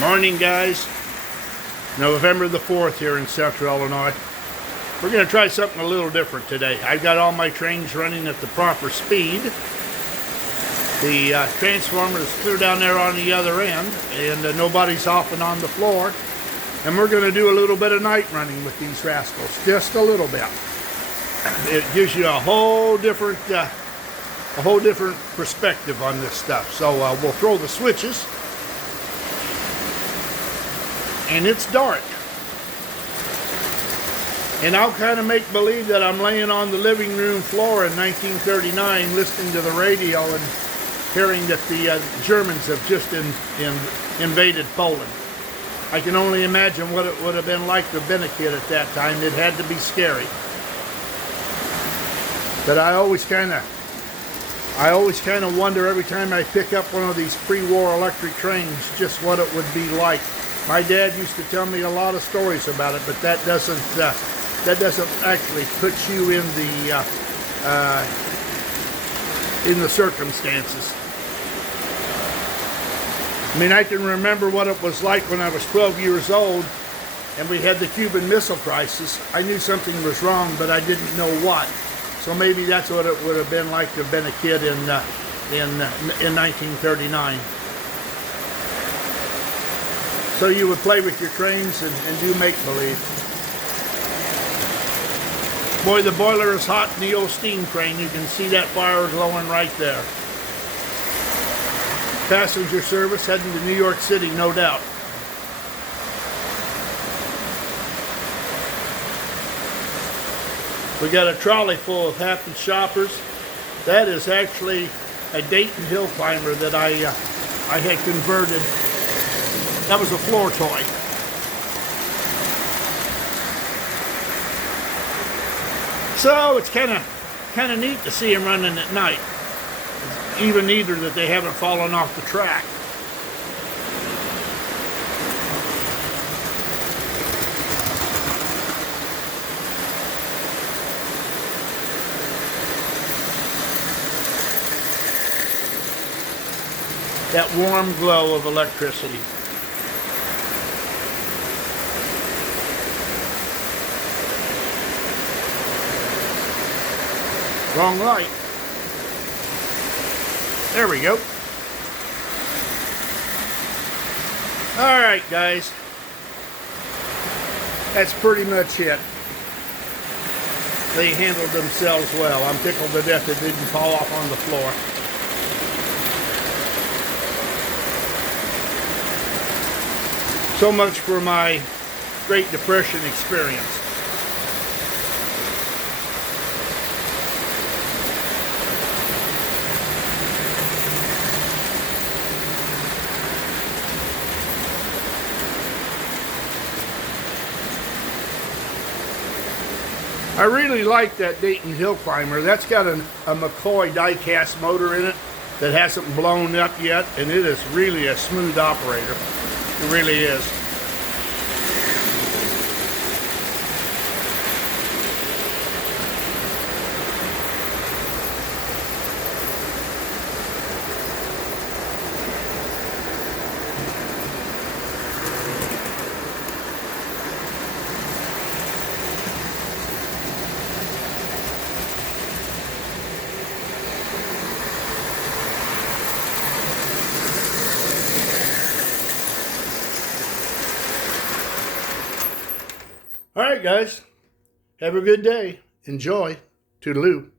Morning, guys. November the 4th here in Central Illinois. We're going to try something a little different today. I've got all my trains running at the proper speed. The transformer is clear down there on the other end, and nobody's off and on the floor. And we're going to do a little bit of night running with these rascals, just a little bit. It gives you a whole different perspective on this stuff. So we'll throw the switches. And it's dark. And I'll kind of make believe that I'm laying on the living room floor in 1939 listening to the radio and hearing that the Germans have just invaded Poland. I can only imagine what it would have been like to have been a kid at that time. It had to be scary. But I always kind of wonder every time I pick up one of these pre-war electric trains just what it would be like. My dad used to tell me a lot of stories about it, but that doesn't actually put you in the circumstances. I mean, I can remember what it was like when I was 12 years old and we had the Cuban Missile Crisis. I knew something was wrong, but I didn't know what. So maybe that's what it would have been like to have been a kid in 1939. So you would play with your trains and do make-believe. Boy, the boiler is hot in the old steam train. You can see that fire glowing right there. Passenger service heading to New York City, no doubt. We got a trolley full of happy shoppers. That is actually a Dayton hill climber that I had converted. That was a floor toy. So it's kind of neat to see them running at night. It's even neater that they haven't fallen off the track. That warm glow of electricity. Wrong light. There we go. Alright, guys. That's pretty much it. They handled themselves well. I'm tickled to death it didn't fall off on the floor. So much for my Great Depression experience. I really like that Dayton hill climber. That's got a McCoy die-cast motor in it that hasn't blown up yet, and it is really a smooth operator. It really is. All right, guys. Have a good day. Enjoy. Toodaloo.